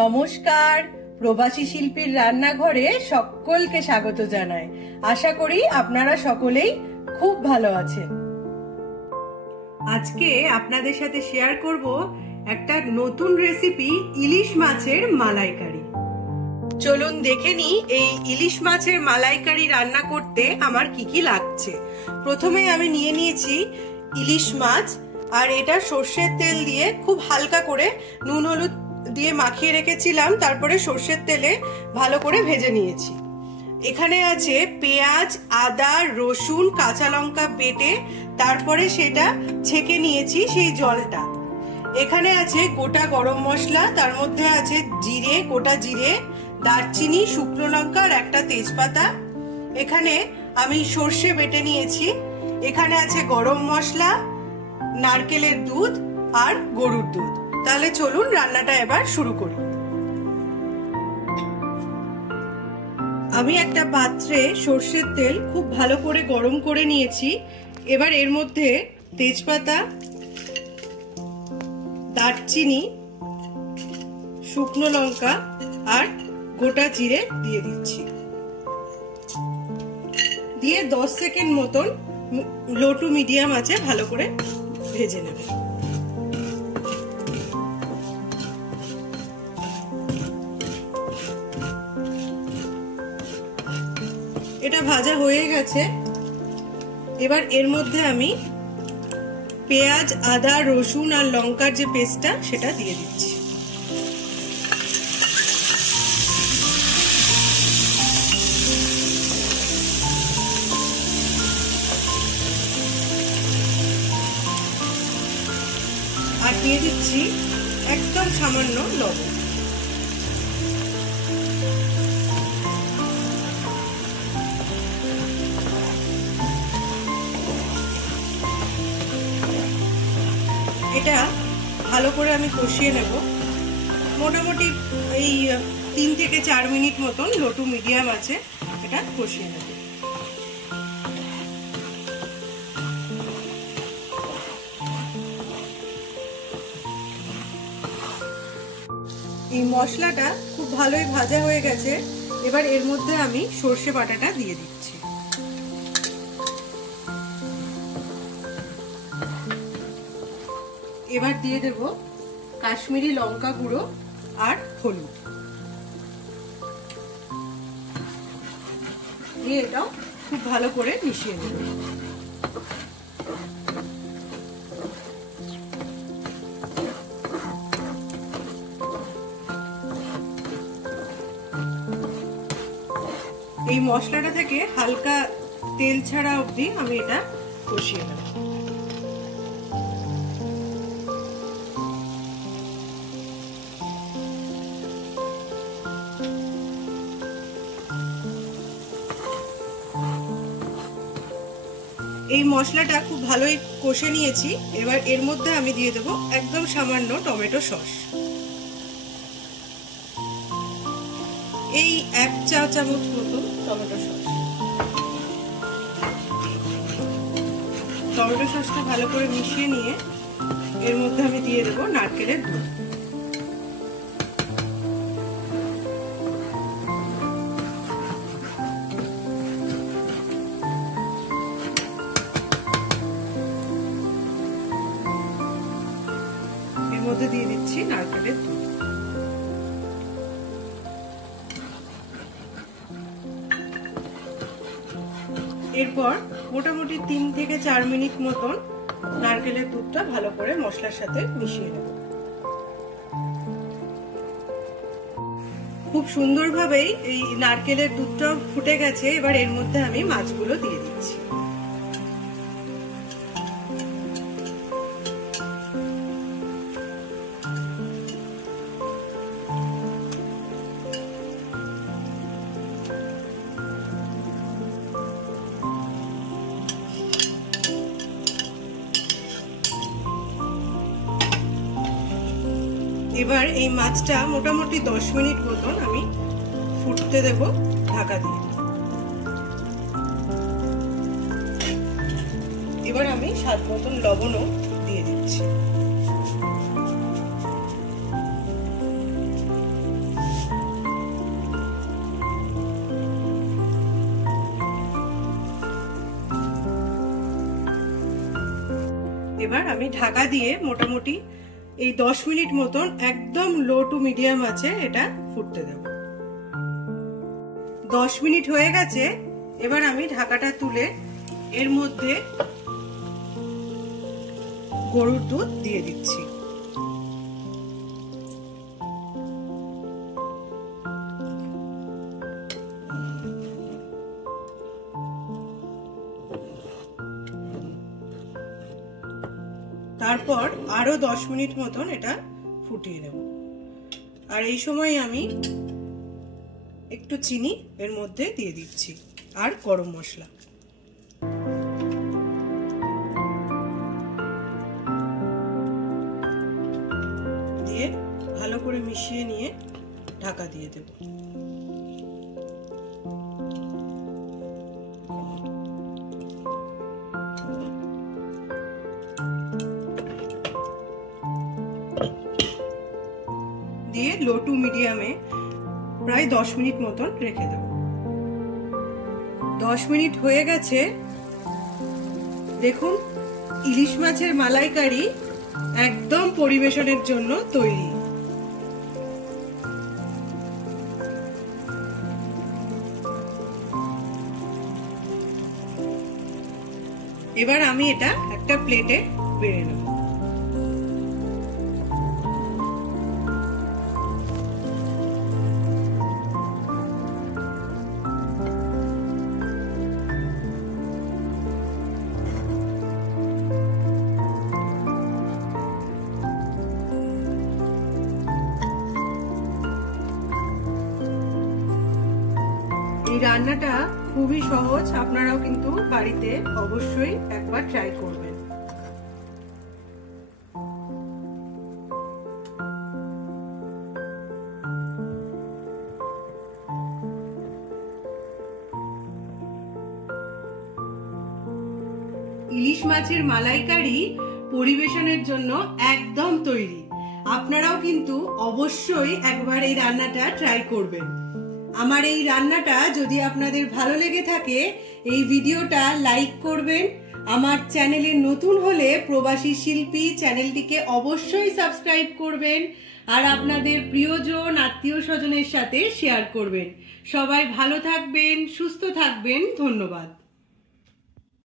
নমস্কার, প্রবাসী শিল্পীর রান্নাঘরে সকলকে স্বাগত জানাই। আশা করি আপনারা সকলেই খুব ভালো আছেন। আজকে আপনাদের সাথে শেয়ার করব একটা নতুন রেসিপি, ইলিশ মাছের মালাইকারি। চলুন দেখে নিই এই ইলিশ মাছের মালাইকারি রান্না করতে আমার কি কি লাগছে। প্রথমে আমি নিয়ে নিয়েছি ইলিশ মাছ, আর এটা সর্ষের তেল দিয়ে খুব হালকা করে নুন হলুদ দিয়ে মাখিয়ে রেখেছিলাম, তারপরে সর্ষের তেলে ভালো করে ভেজে নিয়েছি। এখানে আছে পেঁয়াজ, আদা, রসুন, কাঁচা লঙ্কা বেটে তারপরে সেটা ছেঁকে নিয়েছি সেই জলটা। এখানে আছে গোটা গরম মশলা, তার মধ্যে আছে জিরে, গোটা জিরে, দারচিনি, শুকনো লঙ্কা আর একটা তেজপাতা। এখানে আমি সর্ষে বেটে নিয়েছি। এখানে আছে গরম মশলা, নারকেলের দুধ আর গরুর দুধ। তাহলে চলুন রান্নাটা এবার শুরু করি। আমি একটা পাত্রে সর্ষের তেল খুব ভালো করে গরম করে নিয়েছি। এবার এর মধ্যে তেজপাতা, দারচিনি, শুকনো লঙ্কা আর গোটা জিরে দিয়ে দিচ্ছি। দিয়ে 10 সেকেন্ড মতন লো টু মিডিয়াম আঁচে ভালো করে ভেজে নেব। এটা ভাজা হয়ে গেছে। এবার এর মধ্যে আমি পেঁয়াজ, আদা, রসুন আর লঙ্কার যে পেস্টটা সেটা দিয়ে দিচ্ছি। আর দিয়ে দিচ্ছি একদম সামান্য লবণ। এটা ভালো করে আমি কষিয়ে নেব। মোটামুটি এই 3 থেকে 4 মিনিট মতন লো টু মিডিয়াম আছে এটা কষিয়ে নেব। এই মশলাটা খুব ভালোই ভাজা হয়ে গেছে। এবার এর মধ্যে আমি সর্ষে বাটাটা দিয়ে দিচ্ছি। এবার দিয়ে দেব কাশ্মীরি লঙ্কা গুঁড়ো আর হলুদ। দিয়ে এটাও খুব ভালো করে মিশিয়ে নেব। এই মশলাটা থেকে হালকা তেল ছাড়া অবধি আমি এটা কষিয়ে নেব। এই মশলাটা খুব ভালোই কষে নিয়েছি। এবার এর মধ্যে আমি দিয়ে দেব একদম সামান্য টমেটো সস। এই 1 চা চামচ মতো টমেটো সস। টমেটো সসটা ভালো করে মিশিয়ে নিয়ে এর মধ্যে আমি দিয়ে দেব নারকেলের দুধ। এর মধ্যে দিয়ে দিচ্ছি নারকেলের দুধ। এরপর মোটামুটি 3 থেকে 4 মিনিট মতন নারকেলের দুধটা ভালো করে মশলার সাথে মিশিয়ে নেব। খুব সুন্দরভাবেই এই নারকেলের দুধটা ফুটে গেছে। এবার এর মধ্যে আমি মাছগুলো দিয়ে দিচ্ছি। এবার এই মাছটা মোটামুটি 10 মিনিট মতন আমি ফুটতে দেব ঢাকা দিয়ে। এবার আমি স্বাদ মতন লবণও দিয়ে দিচ্ছি। এবার আমি ঢাকা দিয়ে মোটামুটি এই 10 মিনিট মতন একদম লো টু মিডিয়াম আছে এটা ফুটতে দেব। 10 মিনিট হয়ে গেছে। এবার আমি ঢাকাটা তুলে এর মধ্যে গরুর দুধ দিয়ে দিচ্ছি। তারপর আরো 10 মিনিট মতন এটা ফুটিয়ে নেব। আর এই সময় আমি একটু চিনি এর মধ্যে দিয়ে দিচ্ছি আর গরম মশলা। দিয়ে ভালো করে মিশিয়ে নিয়ে ঢাকা দিয়ে দেব। দিয়ে লো টু মিডিয়ামে প্রায় 10 মিনিট মতন রেখে দেব। 10 মিনিট হয়ে গেছে। দেখুন ইলিশ মাছের মালাইকারি একদম পরিবেশনের জন্য তৈরি। এবার আমি এটা একটা প্লেটে বেড়ে নেব। এই রান্নাটা খুবই সহজ, আপনারাও কিন্তু বাড়িতে অবশ্যই একবার ট্রাই করবেন। ইলিশ মাছের মালাইকারি পরিবেশনের জন্য একদম তৈরি। আপনারাও কিন্তু অবশ্যই একবার এই রান্নাটা ট্রাই করবেন। আমার এই রান্নাটা যদি আপনাদের ভালো লেগে থাকে এই ভিডিওটা লাইক করবেন। আমার চ্যানেলে নতুন হলে প্রবাসী শিল্পী চ্যানেলটিকে অবশ্যই সাবস্ক্রাইব করবেন আর আপনাদের প্রিয়জন আত্মীয় স্বজনের সাথে শেয়ার করবেন। সবাই ভালো থাকবেন, সুস্থ থাকবেন। ধন্যবাদ।